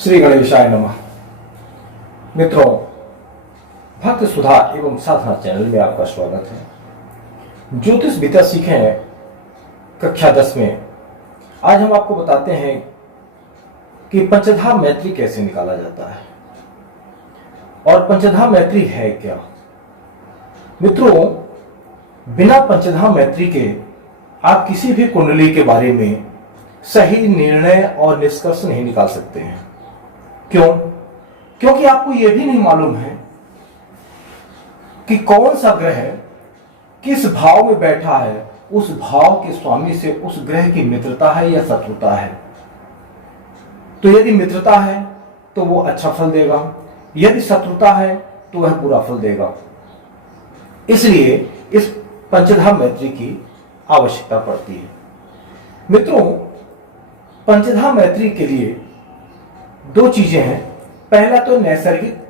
श्री गणेशाय नमः। मित्रों, भक्त सुधा एवं साधना चैनल में आपका स्वागत है। ज्योतिष विद्या सीखें कक्षा 10 में आज हम आपको बताते हैं कि पंचधा मैत्री कैसे निकाला जाता है और पंचधा मैत्री है क्या। मित्रों, बिना पंचधा मैत्री के आप किसी भी कुंडली के बारे में सही निर्णय और निष्कर्ष नहीं निकाल सकते हैं। क्यों? क्योंकि आपको यह भी नहीं मालूम है कि कौन सा ग्रह किस भाव में बैठा है, उस भाव के स्वामी से उस ग्रह की मित्रता है या शत्रुता है। तो यदि मित्रता है तो वो अच्छा फल देगा, यदि शत्रुता है तो वह बुरा फल देगा। इसलिए इस पंचधा मैत्री की आवश्यकता पड़ती है। मित्रों, पंचधा मैत्री के लिए दो चीजें हैं। पहला तो नैसर्गिक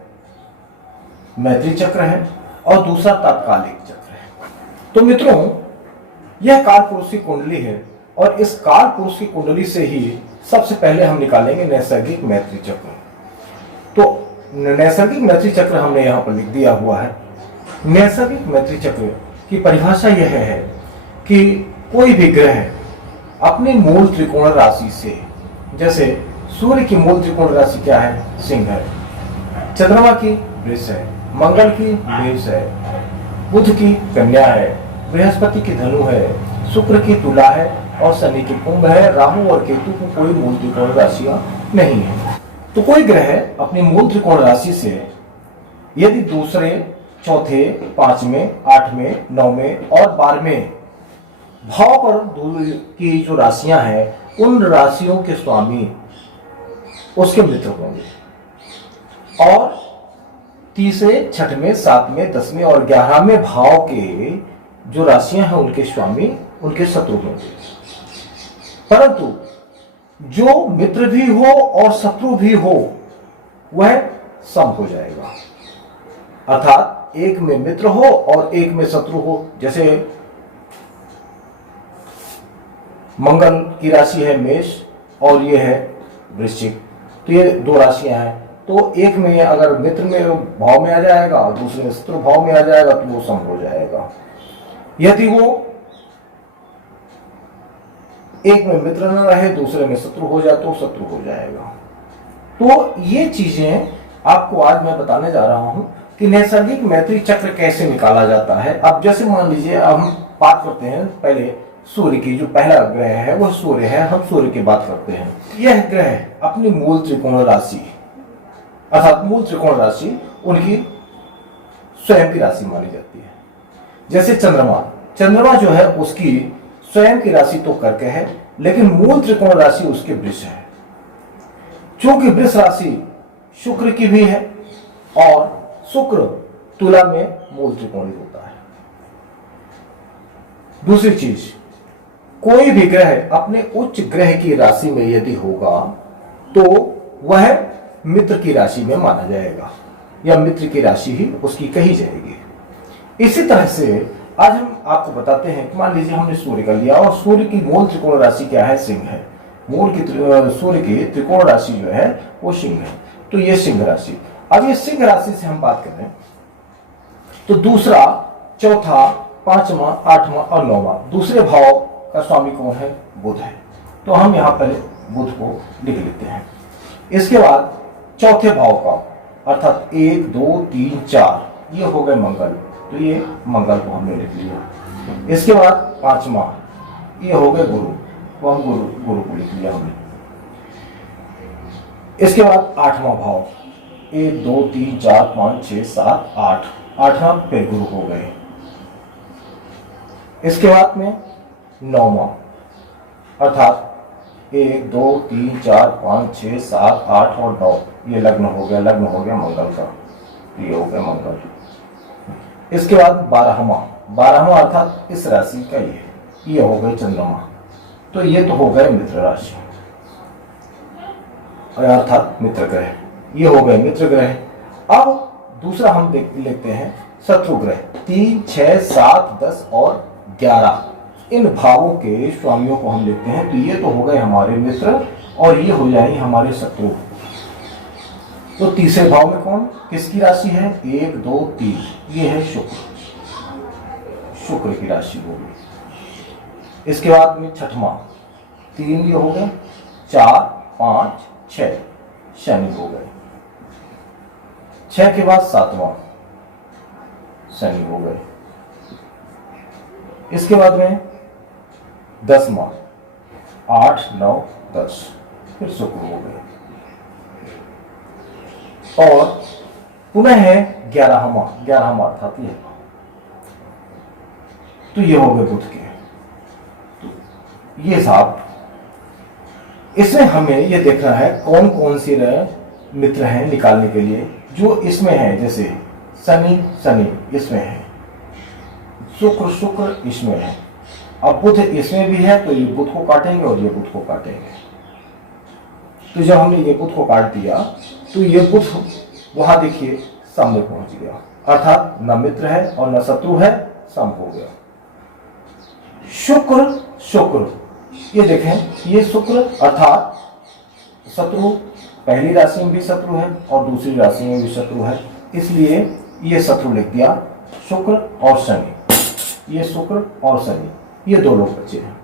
मैत्री चक्र है और दूसरा तात्कालिक चक्र है। तो मित्रों, यह काल पुरुष की कुंडली है और इस काल पुरुष की कुंडली से ही सबसे पहले हम निकालेंगे नैसर्गिक मैत्री चक्र। तो नैसर्गिक मैत्री चक्र हमने यहां पर लिख दिया हुआ है। नैसर्गिक मैत्री चक्र की परिभाषा यह है कि कोई भी ग्रह अपने मूल त्रिकोण राशि से, जैसे सूर्य की मूल त्रिकोण राशि क्या है? सिंह है, चंद्रमा की वृष है, मंगल की मेष है, बुध की कन्या है, बृहस्पति की धनु है, शुक्र की तुला है और शनि की कुंभ है। राहु और केतु को कोई मूल त्रिकोण राशियां नहीं है। तो कोई ग्रह अपनी मूल त्रिकोण राशि से यदि दूसरे, चौथे, पांचवें, आठवें, नौवें और 12वें भाव पर की जो राशियां हैं, उन राशियों के स्वामी उसके मित्र होंगे और तीसरे, छठवें, सातवें, 10वें और 11वें भाव के जो राशियां हैं उनके स्वामी उनके शत्रु होंगे। परंतु जो मित्र भी हो और शत्रु भी हो वह सम हो जाएगा, अर्थात एक में मित्र हो और एक में शत्रु हो। जैसे मंगल की राशि है मेष और ये है वृश्चिक, तो ये दो राशियां हैं। तो एक में अगर मित्र में भाव में आ जाएगा और दूसरे में शत्रु भाव में आ जाएगा तो वो सम हो जाएगा। यदि वो एक में मित्र न रहे दूसरे में शत्रु हो जाए तो शत्रु हो जाएगा। तो ये चीजें आपको आज मैं बताने जा रहा हूं कि नैसर्गिक मैत्री चक्र कैसे निकाला जाता है। अब जैसे मान लीजिए, अब हम बात करते हैं पहले सूर्य की। जो पहला ग्रह है वह सूर्य है। हम सूर्य की बात करते हैं। यह ग्रह अपनी मूल त्रिकोण राशि, अर्थात मूल त्रिकोण राशि उनकी स्वयं की राशि मानी जाती है। जैसे चंद्रमा जो है उसकी स्वयं की राशि तो कर्क है, लेकिन मूल त्रिकोण राशि उसके वृष है। चूंकि वृष राशि शुक्र की भी है और शुक्र तुला में मूल त्रिकोणी होता है। दूसरी चीज, कोई भी ग्रह अपने उच्च ग्रह की राशि में यदि होगा तो वह मित्र की राशि में माना जाएगा या मित्र की राशि ही उसकी कही जाएगी। इसी तरह से आज हम आपको बताते हैं कि मान लीजिए हमने सूर्य का लिया और सूर्य की मूल त्रिकोण राशि क्या है? सिंह है। सूर्य की त्रिकोण राशि जो है वो सिंह है। तो ये सिंह राशि। अब ये सिंह राशि से हम बात करें तो दूसरा, चौथा, पांचवा, आठवां और नौवां दूसरे भाव का स्वामी कौन है? बुध है। तो हम यहां पर बुध को लिख लेते हैं। इसके बाद चौथे भाव का, अर्थात 1, 2, 3, 4 ये हो गए मंगल, तो ये मंगल को हमने लिख लिया। इसके बाद पांचवा ये हो गए गुरु, तो हम गुरु को लिख लिया हमने। इसके बाद आठवां भाव, 1, 2, 3, 4, 5, 6, 7, 8, आठवां फिर गुरु हो गए। इसके बाद में नौवां, अर्थात 1, 2, 3, 4, 5, 6, 7, 8 और 9 ये लग्न हो गया मंगल का, ये हो गया मंगल। इसके बाद 12वां अर्थात इस राशि का ये हो गए चंद्रमा। तो ये तो हो गए मित्र राशि अर्थात मित्र ग्रह, ये हो गए मित्र ग्रह। अब दूसरा हम लेते हैं शत्रु ग्रह। 3, 6, 7, 10 और 11 इन भावों के स्वामियों को हम लेते हैं। तो ये तो हो गए हमारे मित्र और ये हो जाएंगे हमारे शत्रु। तो तीसरे भाव में कौन किसकी राशि है, 1 2 3, ये है शुक्र, शुक्र की राशि होगी। इसके बाद में छठवां 3 ये हो गए, 4 5 6 शनि हो गए। 6 के बाद 7वां शनि हो गए। इसके बाद में 10वां 8 9 10 फिर शुक्र हो गए। और पुनः है 11वां अर्थात ये, तो ये हो गए बुध के। तो ये साहब, इसमें हमें ये देखना है कौन कौन से मित्र हैं निकालने के लिए। जो इसमें है, जैसे शनि इसमें है, शुक्र इसमें है, अब बुध इसमें भी है, तो ये बुध को काटेंगे और ये बुध को काटेंगे। तो जब हमने ये बुध को काट दिया तो ये बुध वहां देखिए सम में पहुंच गया, अर्थात न मित्र है और न शत्रु है, सम हो गया। शुक्र ये देखें, ये शुक्र अर्थात शत्रु, पहली राशि में भी शत्रु है और दूसरी राशि में भी शत्रु है, इसलिए ये शत्रु लिख दिया। शुक्र और शनि, ये शुक्र और शनि, ये दो लोग बचे हैं।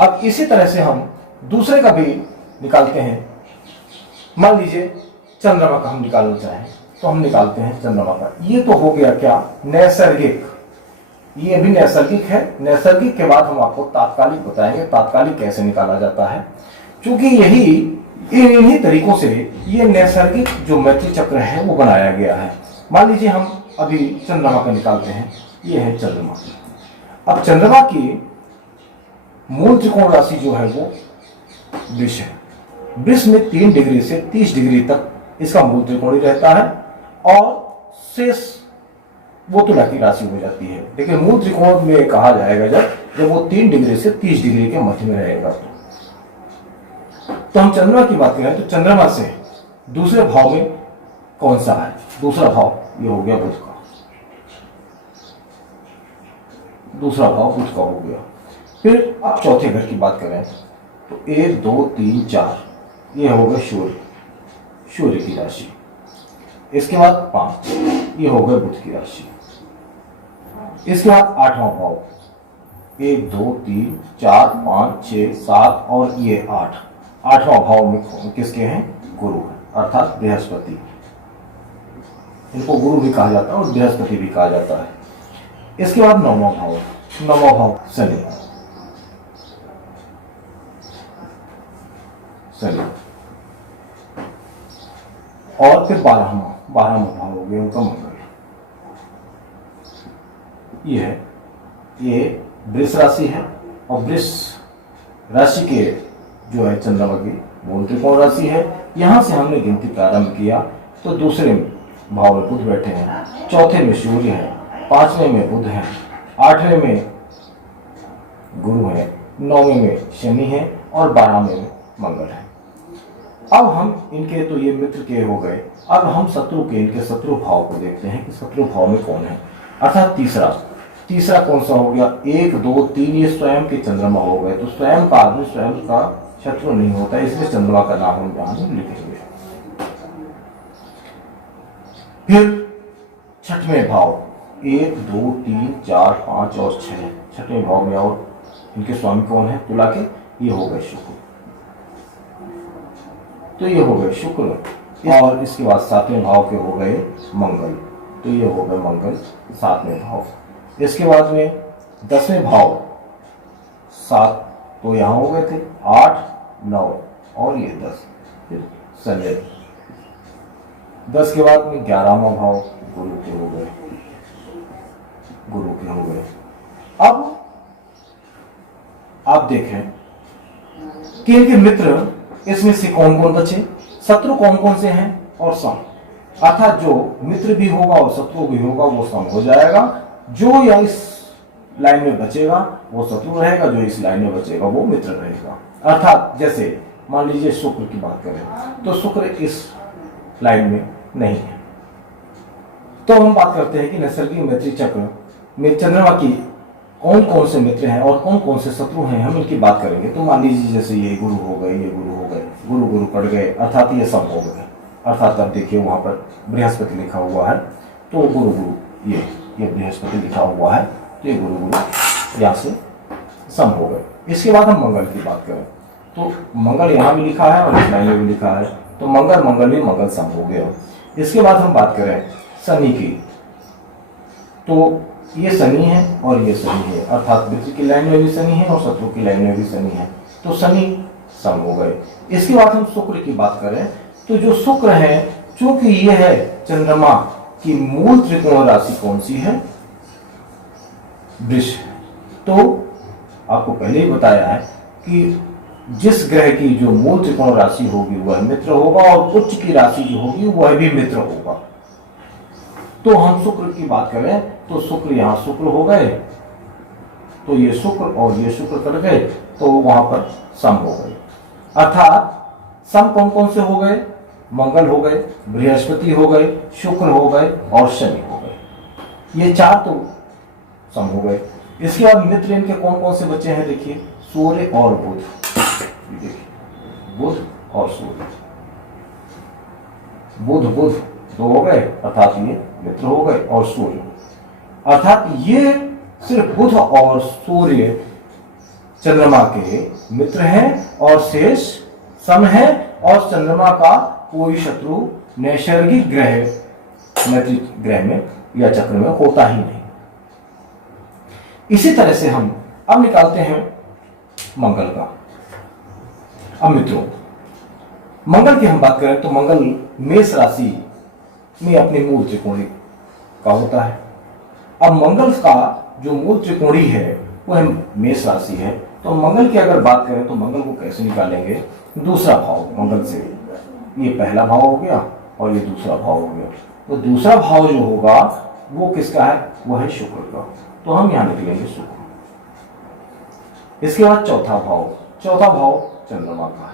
अब इसी तरह से हम दूसरे का भी निकालते हैं। मान लीजिए चंद्रमा का हम निकालना चाहें तो हम निकालते हैं चंद्रमा का। ये तो हो गया क्या, नैसर्गिक, ये भी नैसर्गिक है। नैसर्गिक के बाद हम आपको तात्कालिक बताएंगे, तात्कालिक कैसे निकाला जाता है, क्योंकि इन्हीं तरीकों से ये नैसर्गिक जो मैत्री चक्र है वो बनाया गया है। मान लीजिए हम अभी चंद्रमा का निकालते हैं, ये है चंद्रमा। अब चंद्रमा की मूल त्रिकोण राशि जो है वो वृष है। वृष में 3 डिग्री से 30 डिग्री तक इसका मूल त्रिकोणी रहता है और शेष वो तुला की राशि हो जाती है। लेकिन मूल त्रिकोण में कहा जाएगा जब वो 3 डिग्री से 30 डिग्री के मध्य में रहेगा। तो हम चंद्रमा की बात करें तो चंद्रमा से दूसरे भाव में कौन सा है, दूसरा भाव ये हो गया बुध का, दूसरा भाव बुध का हो गया। फिर आप चौथे घर की बात करें तो 1 2 3 4 ये हो गए सूर्य की राशि। इसके बाद 5 ये हो गए बुध की राशि। इसके बाद 8वां भाव 1 2 3 4 5 6 7 और ये 8वां भाव में किसके हैं, गुरु है, अर्थात बृहस्पति। इनको गुरु भी कहा जाता है और बृहस्पति भी कहा जाता है। इसके बाद 9वां भाव शनि और फिर 12वां भाव हो गया उनका मंगल। ये वृष राशि है और वृष राशि के जो है चंद्रमा की मूल त्रिकोण राशि है। यहां से हमने गिनती प्रारंभ किया तो दूसरे भाव में बुध बैठे हैं, चौथे में सूर्य है, 5वें में बुध है, 8वें में गुरु है, 9वें में शनि है और 12वें में मंगल है। अब हम इनके तो ये मित्र के हो गए। अब हम शत्रु के, इनके शत्रु भाव को देखते हैं कि शत्रु भाव में कौन है, अर्थात तीसरा कौन सा हो गया, 1 2 3 ये स्वयं के चंद्रमा हो गए। तो स्वयं का आदमी स्वयं का शत्रु नहीं होता, इसलिए चंद्रमा का नाम हम यहां लिखेंगे। फिर छठवें भाव 1 2 3 4 5 और 6, छठवें भाव में और इनके स्वामी कौन है, तुला के, ये हो गए शुक्र। तो ये हो गए शुक्र और इसके बाद 7वें भाव के हो गए मंगल, तो ये हो गए मंगल 7वें भाव। इसके बाद में 10वें भाव 7 तो यहाँ हो गए थे, 8 9 और ये 10, फिर शनि। 10 के बाद में 11वां भाव गुरु के हो गए। अब आप देखें कि इनके मित्र इसमें से कौन कौन बचे, शत्रु कौन कौन से हैं और सम, अर्थात जो मित्र भी होगा और शत्रु भी होगा वो सम हो जाएगा। जो या इस लाइन में बचेगा वो शत्रु रहेगा, जो इस लाइन में बचेगा वो मित्र रहेगा। अर्थात जैसे मान लीजिए शुक्र की बात करें तो शुक्र इस लाइन में नहीं है। तो हम बात करते हैं कि नैसर्गिक मैत्री चक्र में चंद्रमा की कौन कौन से मित्र हैं और कौन कौन से शत्रु हैं, हम इनकी बात करेंगे। तो मान लीजिए जैसे ये गुरु हो गए, ये गुरु हो गए, गुरु गुरु पड़ गए, अर्थात ये सब हो गए। अर्थात अब देखिए वहां पर बृहस्पति लिखा हुआ है, तो गुरु गुरु ये बृहस्पति लिखा हुआ है, तो ये गुरु गुरु यहाँ से सम हो गए। इसके बाद हम मंगल की बात करें तो मंगल यहाँ भी लिखा है और इस लाइन में भी लिखा है, तो मंगल मंगल में मंगल सम हो गया। इसके बाद हम बात करें शनि की, तो ये शनि है और ये शनि है, अर्थात मित्र की लाइन में भी शनि है और शत्रु की लाइन में भी शनि है, तो शनि सम हो गए। इसके बाद हम शुक्र की बात करें तो जो शुक्र है, चूंकि ये है चंद्रमा की मूल त्रिकोण राशि कौन सी है, वृष, तो आपको पहले ही बताया है कि जिस ग्रह की जो मूल त्रिकोण राशि होगी वह मित्र होगा और उच्च की राशि जो होगी वह भी मित्र होगा। तो हम शुक्र की बात करें तो शुक्र यहां शुक्र हो गए, तो ये शुक्र और ये शुक्र कट गए, तो वहां पर सम हो गए। अर्थात सम कौन कौन से हो गए, मंगल हो गए, बृहस्पति हो गए, शुक्र हो गए और शनि हो गए, ये चार तो सम हो गए। इसके बाद मित्र इनके कौन कौन से बच्चे हैं, देखिए सूर्य और बुध, देखिए बुध और सूर्य, बुध बुध दो हो गए, अर्थात ये मित्र हो गए, और सूर्य, अर्थात ये सिर्फ बुध और सूर्य चंद्रमा के मित्र हैं और शेष सम है, और चंद्रमा का कोई शत्रु नैसर्गिक ग्रह मैत्रिक ग्रह में या चक्र में होता ही नहीं। इसी तरह से हम अब निकालते हैं मंगल का। अब मित्रों मंगल की हम बात करें तो मंगल मेष राशि में अपने मूल त्रिकोणी का होता है। अब मंगल का जो मूल त्रिकोणी है वह मेष राशि है, तो मंगल की अगर बात करें तो मंगल को कैसे निकालेंगे, दूसरा भाव मंगल से, ये पहला भाव हो गया और ये दूसरा भाव हो गया, तो दूसरा भाव जो होगा वो किसका है, वो है शुक्र का, तो हम यहां निकलेंगे शुक्र। इसके बाद चौथा भाव चंद्रमा का है।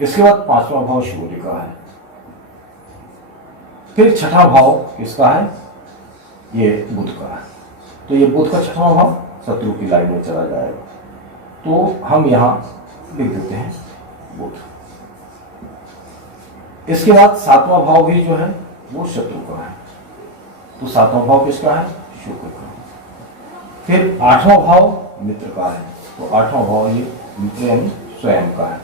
इसके बाद पांचवा भाव सूर्य का है। फिर छठा भाव किसका है, ये बुध का है, तो ये बुध का छठवां भाव शत्रु की लाइन में चला जाएगा, तो हम यहां लिख देते हैं बुध। इसके बाद सातवां भाव भी जो है वो शत्रु का है, तो सातवां भाव किसका है, शुक्र का। फिर आठवां भाव मित्र का है, तो आठवां भाव ये मित्र यानी स्वयं का है,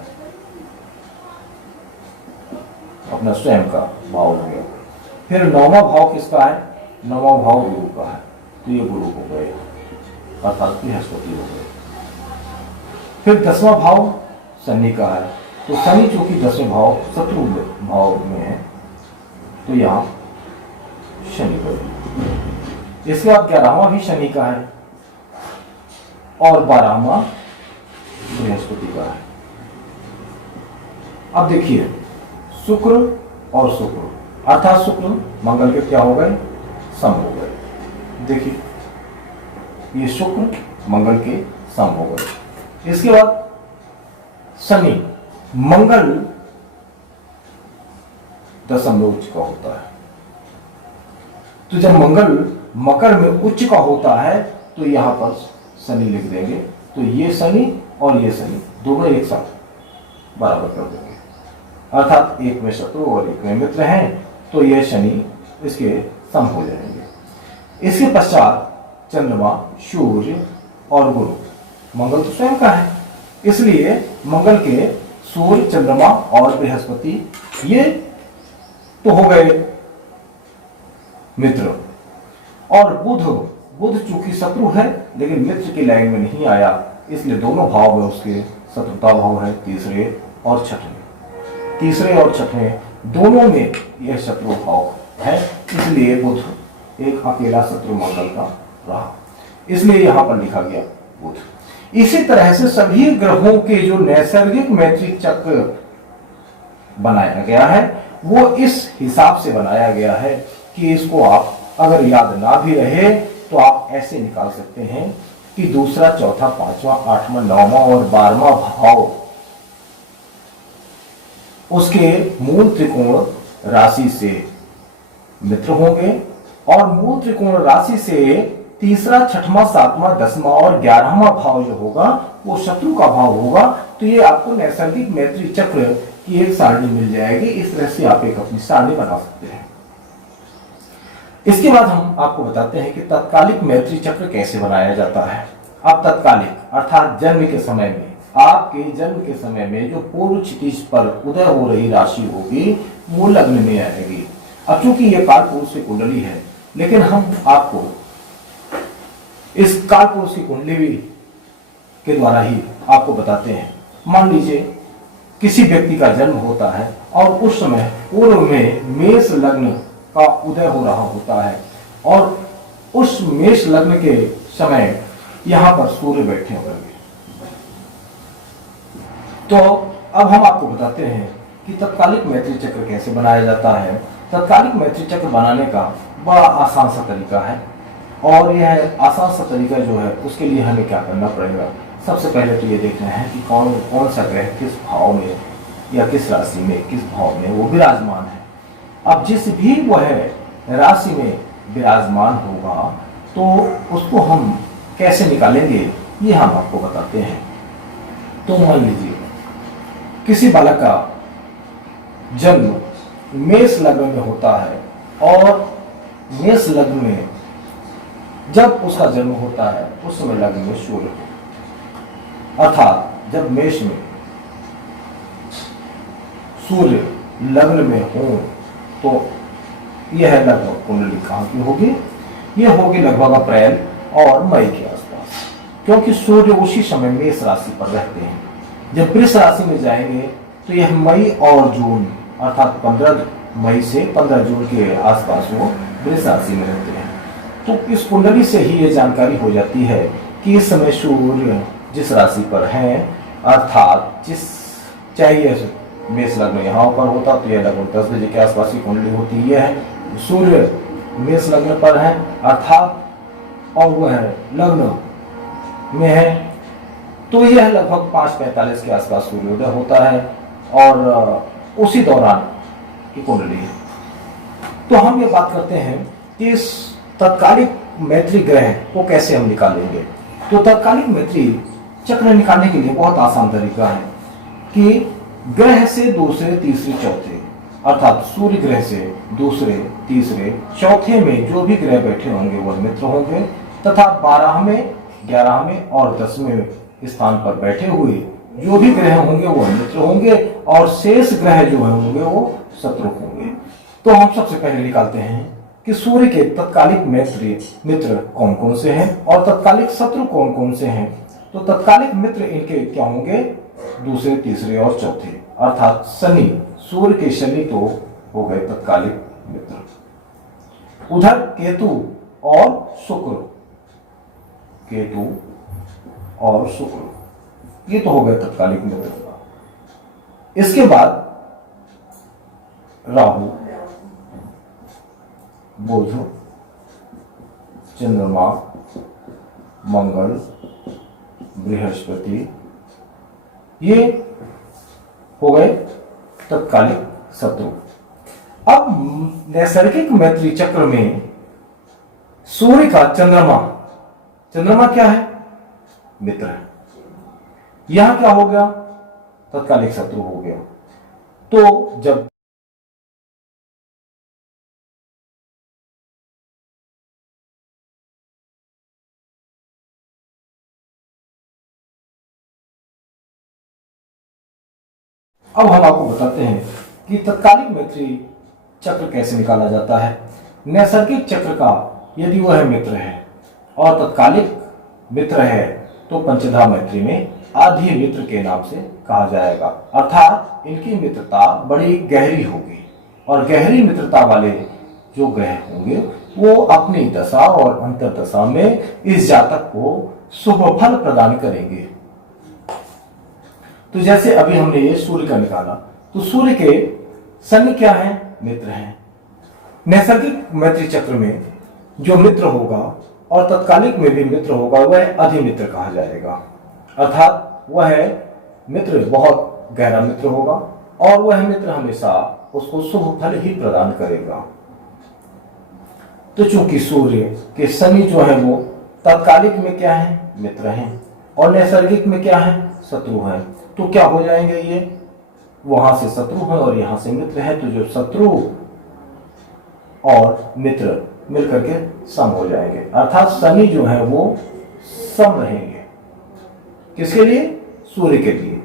अपना स्वयं का भाव हो गया। फिर नौवां भाव किसका है, नौवां भाव गुरु का है, तो ये गुरु हो गए, अर्थात बृहस्पति हो गए। फिर 10वां भाव शनि का है, तो शनि चूंकि 10वें भाव शत्रु भाव में है, तो यहां शनि हो। इसके बाद 11वां भी शनि का है और 12वां बृहस्पति का है। अब देखिए शुक्र और शुक्र, अर्थात शुक्र मंगल के क्या हो गए, सम हो गए। देखिए ये शुक्र मंगल के सम हो गए। इसके बाद शनि मंगल दशम में उच्च का होता है, तो जब मंगल मकर में उच्च का होता है तो यहां पर शनि लिख देंगे, तो ये शनि और ये शनि दोनों एक साथ बराबर कर देंगे, अर्थात एक में शत्रु और एक में मित्र हैं, तो ये शनि इसके सम हो जाएंगे। इसके पश्चात चंद्रमा, सूर्य और गुरु, मंगल तो स्वयं का है, इसलिए मंगल के सूर्य, चंद्रमा और बृहस्पति ये तो हो गए मित्र। और बुध चूंकि शत्रु है लेकिन मित्र की लाइन में नहीं आया, इसलिए दोनों भाव में उसके शत्रुता भाव है, तीसरे और छठवें दोनों में यह शत्रु भाव है, इसलिए बुध एक अकेला शत्रु मंगल का रहा, इसलिए यहां पर लिखा गया बुध। इसी तरह से सभी ग्रहों के जो नैसर्गिक मैत्रिक चक्र बनाया गया है वो इस हिसाब से बनाया गया है कि इसको आप अगर याद ना भी रहे तो आप ऐसे निकाल सकते हैं कि दूसरा, चौथा, पांचवा, आठवां, 9वां और 12वां भाव उसके मूल त्रिकोण राशि से मित्र होंगे और मूल त्रिकोण राशि से तीसरा, छठवां, सातवां, 10वां और 11वां भाव जो होगा वो शत्रु का भाव होगा। तो ये आपको नैसर्गिक मैत्री चक्र की एक सारणी मिल जाएगी। इस तरह से आप एक अपनी सारणी बना सकते हैं। इसके बाद हम आपको बताते हैं कि तत्कालिक मैत्री चक्र कैसे बनाया जाता है। अब तत्कालिक अर्थात जन्म के समय में, आपके जन्म के समय में जो पूर्व क्षितिज पर उदय हो रही राशि होगी वो लग्न में आएगी। अब चूंकि ये कालपुरुष की कुंडली है, लेकिन हम आपको इस कालपुरुष की कुंडली के द्वारा ही आपको बताते हैं। मान लीजिए किसी व्यक्ति का जन्म होता है और उस समय पूर्व में मेष लग्न का उदय हो रहा होता है और उस मेष लग्न के समय यहां पर सूर्य बैठे होंगे। तो अब हम आपको बताते हैं कि तत्कालिक मैत्री चक्र कैसे बनाया जाता है। तत्कालिक मैत्री चक्र बनाने का बड़ा आसान सा तरीका है और यह आसान सा तरीका जो है उसके लिए हमें क्या करना पड़ेगा। सबसे पहले तो ये देखना है कि कौन कौन सा ग्रह किस भाव में या किस राशि में, किस भाव में वो विराजमान है। अब जिस भी वह राशि में विराजमान होगा तो उसको हम कैसे निकालेंगे ये हम आपको बताते हैं। तो मान लीजिए किसी बालक का जन्म मेष लग्न में होता है और मेष लग्न में जब उसका जन्म होता है उस समय लग्न में सूर्य हो, अर्थात जब मेष में सूर्य लग्न में हो तो यह लगभग कुंडली कहाँ की होगी, यह होगी लगभग अप्रैल और मई के आसपास, क्योंकि सूर्य उसी समय मेष राशि पर रहते हैं। जब वृष राशि में जाएंगे तो यह मई और जून अर्थात 15 मई से 15 जून के आसपास वो वृष राशि में रहते हैं। तो इस कुंडली से ही ये जानकारी हो जाती है कि इस समय सूर्य जिस राशि पर है, अर्थात जिस चाहिए मेष लग्न यहाँ पर होता तो यह लगभग 10 बजे के आसपास की कुंडली होती है। सूर्य मेष लग्न पर है अर्थात और वह लग्न में है तो यह लगभग 5:45 के आसपास सूर्योदय होता है और उसी दौरान की कुंडली है। तो हम ये बात करते हैं कि इस तत्कालिक मैत्री ग्रह को कैसे हम निकालेंगे। तो तत्कालिक मैत्री चक्र निकालने के लिए बहुत आसान तरीका है कि ग्रह से दूसरे, तीसरे, चौथे अर्थात सूर्य ग्रह से दूसरे, तीसरे, चौथे में जो भी ग्रह बैठे होंगे वह मित्र होंगे तथा 12वें, 11वें और 10वें स्थान पर बैठे हुए जो भी ग्रह होंगे वो मित्र होंगे और शेष ग्रह जो होंगे वो शत्रु होंगे। तो हम सबसे पहले निकालते हैं कि सूर्य के तत्कालिक मित्र कौन कौन से हैं और तत्कालिक शत्रु कौन कौन से हैं। तो तत्कालिक मित्र इनके क्या होंगे, दूसरे, तीसरे और चौथे, अर्थात शनि, सूर्य के शनि तो हो गए तत्कालिक मित्र। उधर केतु और शुक्र, केतु और शुक्र ये तो हो गए तत्कालिक मित्र। इसके बाद राहु, बुध, चंद्रमा, मंगल, बृहस्पति ये हो गए तत्कालिक शत्रु। अब नैसर्गिक मैत्री चक्र में सूर्य का चंद्रमा क्या है, मित्र है। यहां क्या हो गया, तत्कालिक शत्रु हो गया। तो जब अब हम आपको बताते हैं कि तत्कालिक मैत्री चक्र कैसे निकाला जाता है। नैसर्गिक चक्र का यदि वह मित्र है और तत्कालिक मित्र है तो पंचधा मैत्री में आधी मित्र के नाम से कहा जाएगा, अर्थात इनकी मित्रता बड़ी गहरी होगी और गहरी मित्रता वाले जो ग्रह होंगे वो अपनी दशा और अंतर्दशा में इस जातक को शुभ फल प्रदान करेंगे। तो जैसे अभी हमने ये सूर्य का निकाला तो सूर्य के शनि क्या है, मित्र हैं। नैसर्गिक मैत्री चक्र में जो मित्र होगा और तत्कालिक में भी मित्र होगा वह अधिमित्र कहा जाएगा, अर्थात वह मित्र बहुत गहरा मित्र होगा और वह मित्र हमेशा उसको शुभ फल ही प्रदान करेगा। तो चूंकि सूर्य के शनि जो है वो तात्कालिक में क्या है, मित्र हैं, और नैसर्गिक में क्या है, शत्रु है। तो क्या हो जाएंगे ये, वहां से शत्रु है और यहां से मित्र है, तो जो शत्रु और मित्र मिलकर के सम हो जाएंगे, अर्थात शनि जो है वो सम रहेंगे। किसके लिए, सूर्य के लिए।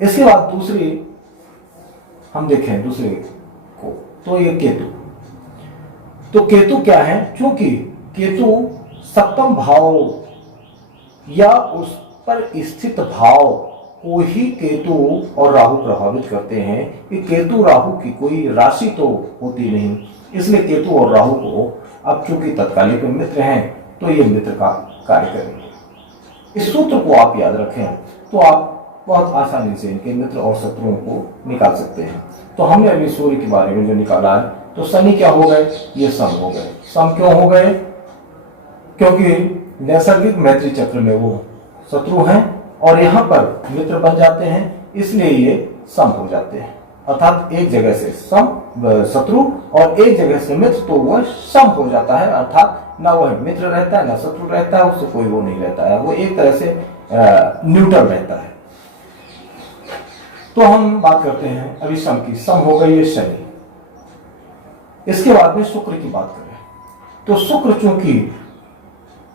इसके बाद दूसरी हम देखें दूसरे को, तो ये केतु। तो केतु क्या है, क्योंकि केतु सप्तम भाव या उस पर स्थित भाव को ही केतु और राहु प्रभावित करते हैं। कि केतु राहु की कोई राशि तो होती नहीं, इसलिए केतु और राहु को अब चूंकि तत्कालिक मित्र हैं तो ये मित्र का कार्य करेंगे। इस सूत्र को आप याद रखें तो आप बहुत आसानी से इनके मित्र और शत्रुओं को निकाल सकते हैं। तो हमने अभी सूर्य के बारे में जो निकाला है, तो शनि क्या हो गए, ये सम हो गए। सम क्यों हो गए, क्योंकि नैसर्गिक मैत्री चक्र में वो शत्रु हैं और यहां पर मित्र बन जाते हैं, इसलिए ये सम हो जाते हैं। अर्थात एक जगह से शत्रु और एक जगह से मित्र, तो वह सम हो जाता है। अर्थात ना वह मित्र रहता है ना शत्रु रहता है, उससे कोई वो नहीं रहता है, वो एक तरह से न्यूट्रल रहता है। तो हम बात करते हैं अभी सम की। सम हो गई ये शनि। इसके बाद में शुक्र की बात करें तो शुक्र चूंकि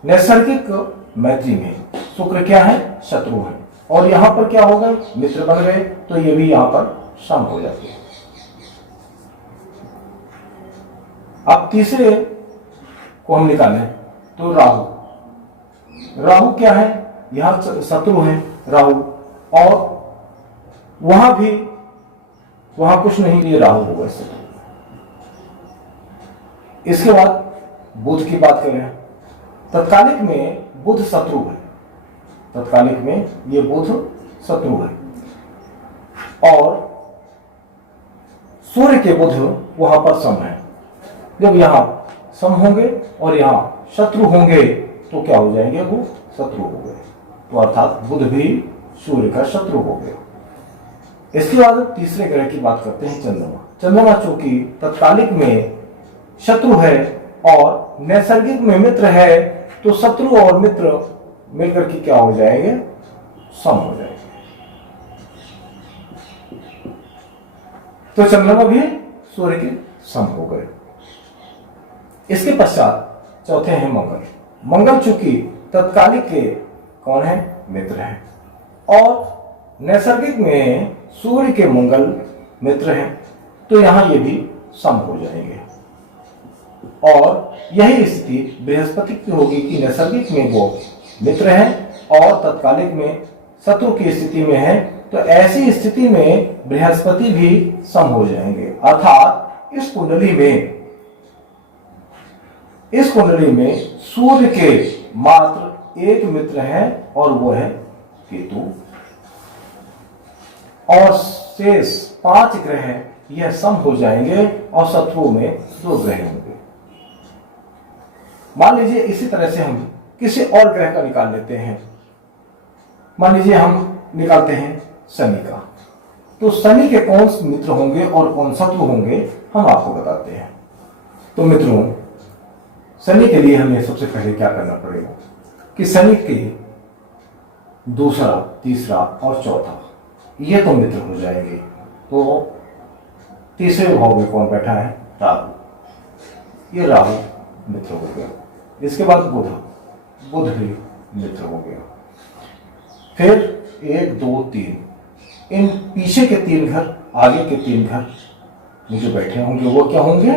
नैसर्गिक मैत्री में शुक्र क्या है, शत्रु है, और यहां पर क्या हो गए, मित्र बन गए, तो ये भी यहां पर सम हो जाते हैं। अब तीसरे को हम निकालें तो राहु। राहु क्या है, यहां शत्रु है राहु, और वहां कुछ नहीं, ये राहु हो गए शत्रु। इसके बाद बुध की बात करें, तत्कालिक में बुध शत्रु है, तत्कालिक में ये बुध शत्रु है, और सूर्य के बुध वहां पर सम है। जब यहां सम होंगे और यहां शत्रु होंगे तो क्या हो जाएंगे, वो शत्रु हो गए, तो अर्थात बुध भी सूर्य का शत्रु हो गया। इसके बाद तीसरे ग्रह की बात करते हैं, चंद्रमा। चंद्रमा चूंकि तत्कालिक में शत्रु है और नैसर्गिक में मित्र है, तो शत्रु और मित्र मिलकर के क्या हो जाएंगे, सम हो जाएंगे। तो चंद्रमा भी सूर्य के सम हो गए। इसके पश्चात चौथे हैं मंगल। मंगल चूंकि तत्कालिक के कौन है, मित्र हैं, और नैसर्गिक में सूर्य के मंगल मित्र हैं, तो यहां ये भी सम हो जाएंगे। और यही स्थिति बृहस्पति की होगी कि नैसर्गिक में वो मित्र हैं और तत्कालिक में शत्रु की स्थिति में है, तो ऐसी स्थिति में बृहस्पति भी सम हो जाएंगे। अर्थात इस कुंडली में सूर्य के मात्र एक मित्र है और वो है केतु, और शेष 5 ग्रह यह सम हो जाएंगे और शत्रुओं में 2 ग्रह होंगे। मान लीजिए इसी तरह से हम किसी और ग्रह का निकाल लेते हैं। मान लीजिए हम निकालते हैं शनि का, तो शनि के कौन से मित्र होंगे और कौन शत्रु होंगे हम आपको बताते हैं। तो मित्रों, शनि के लिए हमें सबसे पहले क्या करना पड़ेगा कि शनि के दूसरा, तीसरा और चौथा ये तो मित्र हो जाएंगे। तो तीसरे भाव में कौन बैठा है, राहु, ये राहु मित्र हो गया। इसके बाद बुध भी मित्र हो गया। फिर 1 2 3 इन पीछे के 3 घर, आगे के 3 घर में जो बैठे होंगे वो क्या होंगे,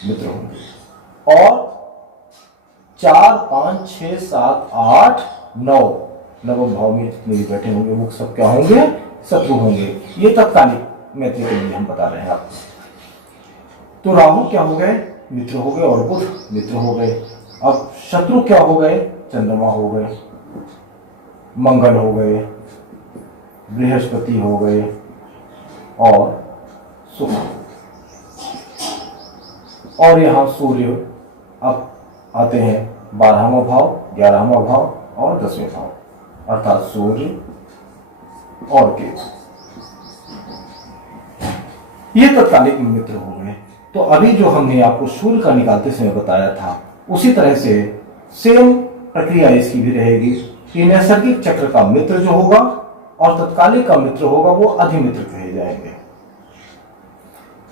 मित्र होंगे। और 4 5 6 7 8 9 नवम भाव में जितने भी बैठे होंगे वो सब क्या होंगे, शत्रु होंगे। ये तत्कालिक मैत्री के लिए हम बता रहे हैं आपको। तो राहु क्या हो गए, मित्र हो गए, और बुध मित्र हो गए। अब शत्रु क्या हो गए, चंद्रमा हो गए, मंगल हो गए, बृहस्पति हो गए और शुक्र, और यहां सूर्य अब आते हैं 12वां भाव, 11वां भाव और 10वें भाव, अर्थात सूर्य और केतु, ये तत्कालिक मित्र हो गए। तो अभी जो हमने आपको सूर्य का निकालते समय बताया था उसी तरह से सेम प्रक्रिया इसकी भी रहेगी कि नैसर्गिक चक्र का मित्र जो होगा और तत्कालिक का मित्र होगा वो अधिमित्र कहे जाएंगे।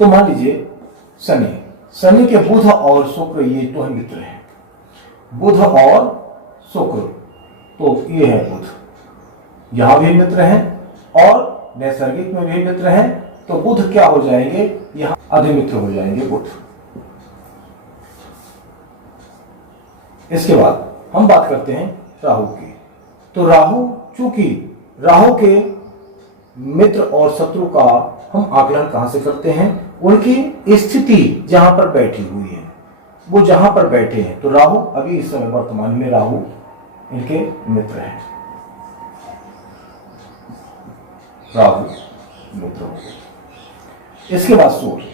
तो मान लीजिए शनि के बुध और शुक्र ये दो मित्र हैं, बुध और शुक्र, तो ये है बुध, यहां भी मित्र हैं और नैसर्गिक में भी मित्र हैं, तो बुध क्या हो जाएंगे, यहां अधिमित्र हो जाएंगे बुध। इसके बाद हम बात करते हैं राहु की। तो राहु, चूंकि राहु के मित्र और शत्रु का हम आकलन कहां से करते हैं, उनकी स्थिति जहां पर बैठी हुई है, वो जहां पर बैठे हैं। तो राहु अभी इस समय वर्तमान में राहु इनके मित्र हैं, राहु मित्र हो गए। इसके बाद सूर्य,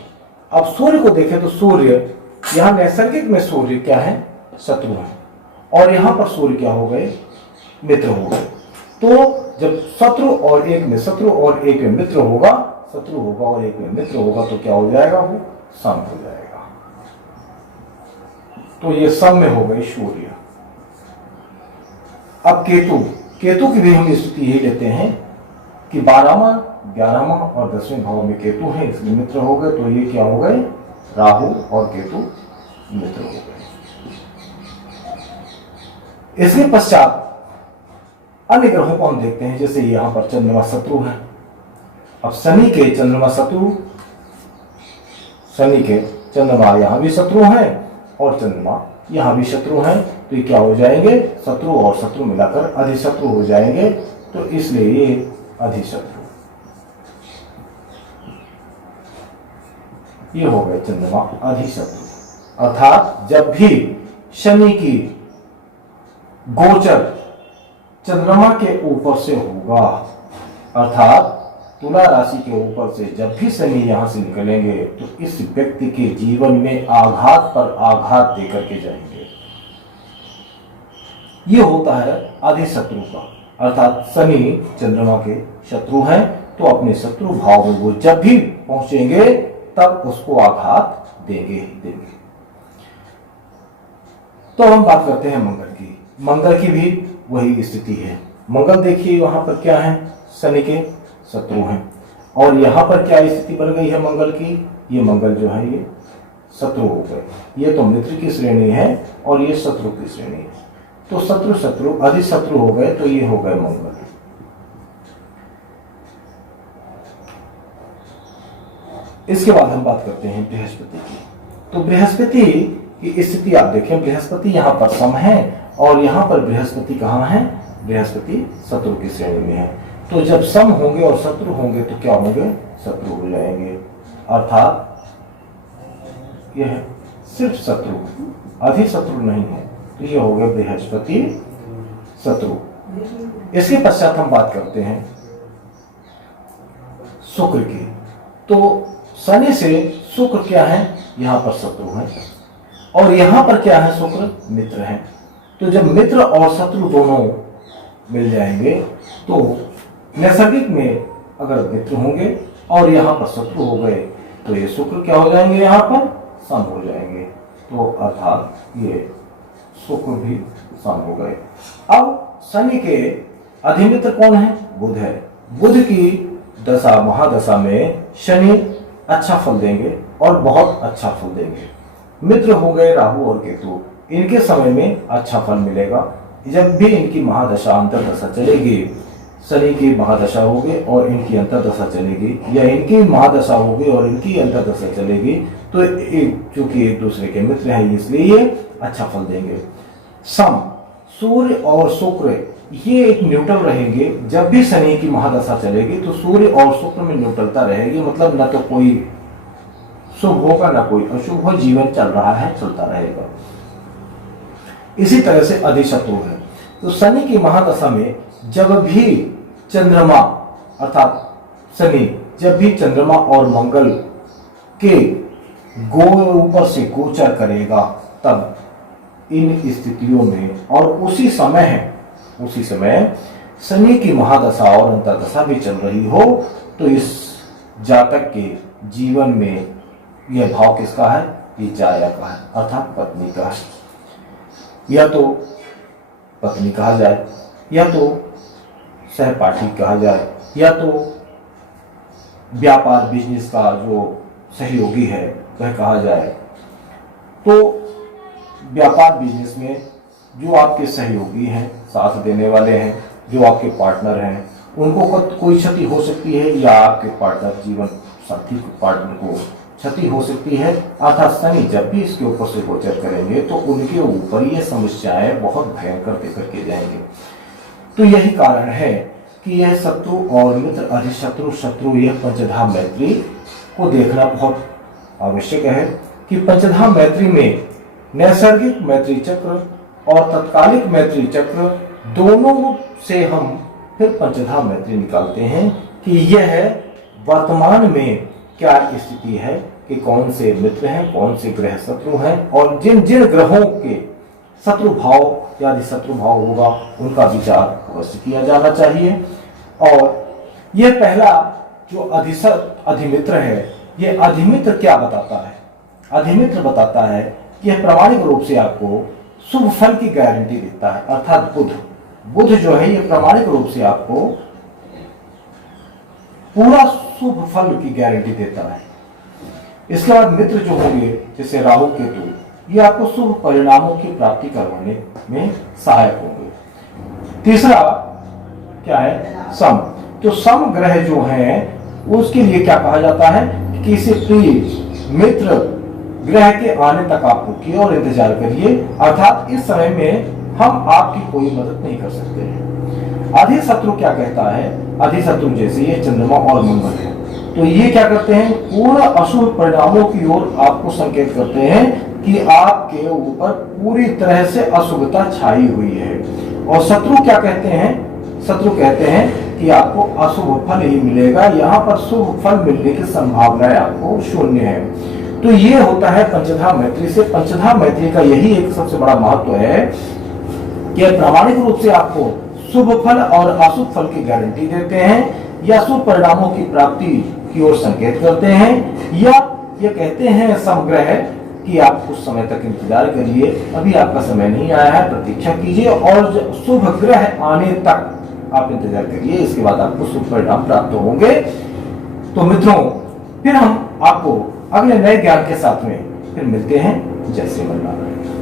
अब सूर्य को देखें तो सूर्य यहां नैसर्गिक में सूर्य क्या है, शत्रु है, और यहां पर सूर्य क्या हो गए, मित्र हो गए। तो जब शत्रु और एक में मित्र होगा, शत्रु होगा और एक में मित्र होगा, तो क्या हो जाएगा, वो सम हो जाएगा। तो ये सम में हो गए सूर्य। अब केतु की भी हम स्थिति यही लेते हैं कि 12वां, 11वां और 10वें भाव में केतु है, इसलिए मित्र हो गए। तो ये क्या हो गए, राहु और केतु मित्र हो गए। इसके पश्चात अन्य ग्रहों को हम देखते हैं, जैसे यहां पर चंद्रमा शत्रु है। अब शनि के चंद्रमा यहां भी शत्रु हैं और चंद्रमा यहां भी शत्रु हैं, तो ये क्या हो जाएंगे, शत्रु और शत्रु मिलाकर अधिशत्रु हो जाएंगे। तो इसलिए ये अधिशत्रु, ये हो गए चंद्रमा अधिशत्रु। अर्थात जब भी शनि की गोचर चंद्रमा के ऊपर से होगा, अर्थात तुला राशि के ऊपर से जब भी शनि यहां से निकलेंगे, तो इस व्यक्ति के जीवन में आघात पर आघात देकर के जाएंगे। यह होता है अधिशत्रु का, अर्थात शनि चंद्रमा के शत्रु हैं, तो अपने शत्रु भाव में वो जब भी पहुंचेंगे तब उसको आघात देंगे ही देंगे। तो हम बात करते हैं मंगल की। मंगल की भी वही स्थिति है। मंगल देखिए वहां पर क्या है, शनि के शत्रु हैं, और यहां पर क्या स्थिति बन गई है मंगल की, ये मंगल जो है ये शत्रु हो गए। ये तो मित्र की श्रेणी है और ये शत्रु की श्रेणी है, तो शत्रु अधिशत्रु हो गए, तो ये हो गए मंगल। इसके बाद हम बात करते हैं बृहस्पति की। तो बृहस्पति की स्थिति आप देखें, बृहस्पति यहां पर सम है और यहां पर बृहस्पति कहां है, बृहस्पति शत्रु की श्रेणी में है। तो जब सम होंगे और शत्रु होंगे तो क्या होंगे, शत्रु हो जाएंगे। अर्थात यह सिर्फ शत्रु, अधिशत्रु नहीं है, तो ये हो गए बृहस्पति शत्रु। इसके पश्चात हम बात करते हैं शुक्र की। तो शनि से शुक्र क्या है, यहां पर शत्रु है और यहां पर क्या है, शुक्र मित्र है। तो जब मित्र और शत्रु दोनों मिल जाएंगे, तो नैसर्गिक में अगर मित्र होंगे और यहां पर शत्रु हो गए, तो ये शुक्र क्या हो जाएंगे, यहां पर सम हो जाएंगे। तो अर्थात ये शुक्र भी सम हो गए। अब शनि के अधिमित्र कौन है, बुध है। बुध की दशा, महादशा में शनि अच्छा फल देंगे और बहुत अच्छा फल देंगे। मित्र हो गए राहु और केतु, इनके समय में अच्छा फल मिलेगा। जब भी इनकी महादशा अंतरदशा चलेगी, शनि की महादशा होगी और इनकी अंतरदशा चलेगी, या इनकी महादशा होगी और इनकी अंतरदशा चलेगी, तो चूंकि एक दूसरे के मित्र हैं इसलिए ये अच्छा फल देंगे। सम, सूर्य और शुक्र ये एक न्यूट्रल रहेंगे। जब भी शनि की महादशा चलेगी तो सूर्य और शुक्र में न्यूट्रलता रहेगी, मतलब न तो कोई शुभ होगा ना कोई अशुभ हो, जीवन चल रहा है, चलता रहेगा। इसी तरह से अधिशत्रु है। तो शनि की महादशा में जब भी चंद्रमा, अर्थात शनि जब भी चंद्रमा और मंगल के ऊपर से गोचर करेगा, तब इन स्थितियों में और उसी समय शनि की महादशा और अंतर्दशा भी चल रही हो, तो इस जातक के जीवन में यह भाव किसका है, ये जाया का है, अर्थात पत्नी का है। या तो पत्नी कहा जाए, या तो सहपाठी कहा जाए, या तो व्यापार बिजनेस का जो सहयोगी है वह कहा जाए। तो व्यापार बिजनेस में जो आपके सहयोगी हैं, साथ देने वाले हैं, जो आपके पार्टनर हैं, उनको कोई क्षति हो सकती है, या आपके पार्टनर जीवन साथी पार्टनर को क्षति हो सकती है। अर्थात शनि जब भी इसके ऊपर से गोचर करेंगे तो उनके ऊपर ये समस्याएं बहुत भयंकर देकर के जाएंगे। तो यही कारण है कि यह शत्रु और मित्र, अधिशत्रु, शत्रु, यह पंचधाम मैत्री को देखना बहुत आवश्यक है कि पंचधाम मैत्री में नैसर्गिक मैत्री चक्र और तत्कालिक मैत्री चक्र दोनों से हम फिर पंचधाम मैत्री निकालते हैं कि यह वर्तमान में क्या स्थिति है, कि कौन से मित्र हैं, कौन से ग्रह शत्रु हैं, और जिन जिन ग्रहों के शत्रु भाव या शत्रु भाव होगा उनका विचार अवश्य किया जाना चाहिए। और यह पहला जो अधिमित्र है, यह अधिमित्र क्या बताता है? अधिमित्र बताता है कि यह प्रामाणिक रूप से आपको शुभ फल की गारंटी देता है। अर्थात बुध जो है ये प्रामाणिक रूप से आपको पूरा शुभ फल की गारंटी देता है। इसके बाद मित्र जो होंगे जैसे राहु केतु, ये आपको शुभ परिणामों की प्राप्ति करवाने में सहायक होंगे। तीसरा क्या है? सम। तो सम ग्रह जो हैं उसके लिए क्या कहा जाता है? किसी प्रिय मित्र ग्रह के आने तक आप रुकिए और इंतजार करिए, अर्थात इस समय में हम आपकी कोई मदद नहीं कर सकते हैं। अधिशत्रु क्या कहता है? अधिशत्रु जैसे ये चंद्रमा और मंगल है, तो ये क्या करते हैं? पूर्ण अशुभ परिणामों की ओर आपको संकेत करते हैं कि आपके ऊपर पूरी तरह से अशुभता छाई हुई है। और शत्रु क्या कहते हैं? शत्रु कहते हैं कि आपको अशुभ फल ही मिलेगा, यहाँ पर शुभ फल मिलने की संभावनाएं आपको शून्य है। तो ये होता है पंचधाम मैत्री से। पंचधाम मैत्री का यही एक सबसे बड़ा महत्व है कि प्रामाणिक रूप से आपको शुभ फल और अशुभ फल की गारंटी देते हैं, या शुभ परिणामों की प्राप्ति की ओर संकेत करते हैं, या ये कहते हैं समग्रह कि आप कुछ समय तक इंतजार करिए, अभी आपका समय नहीं आया है, प्रतीक्षा कीजिए और शुभ ग्रह आने तक आप इंतजार करिए, इसके बाद आपको शुभ परिणाम प्राप्त होंगे। तो मित्रों, फिर हम आपको अगले नए ज्ञान के साथ में फिर मिलते हैं। जय श्री मन्नारायण।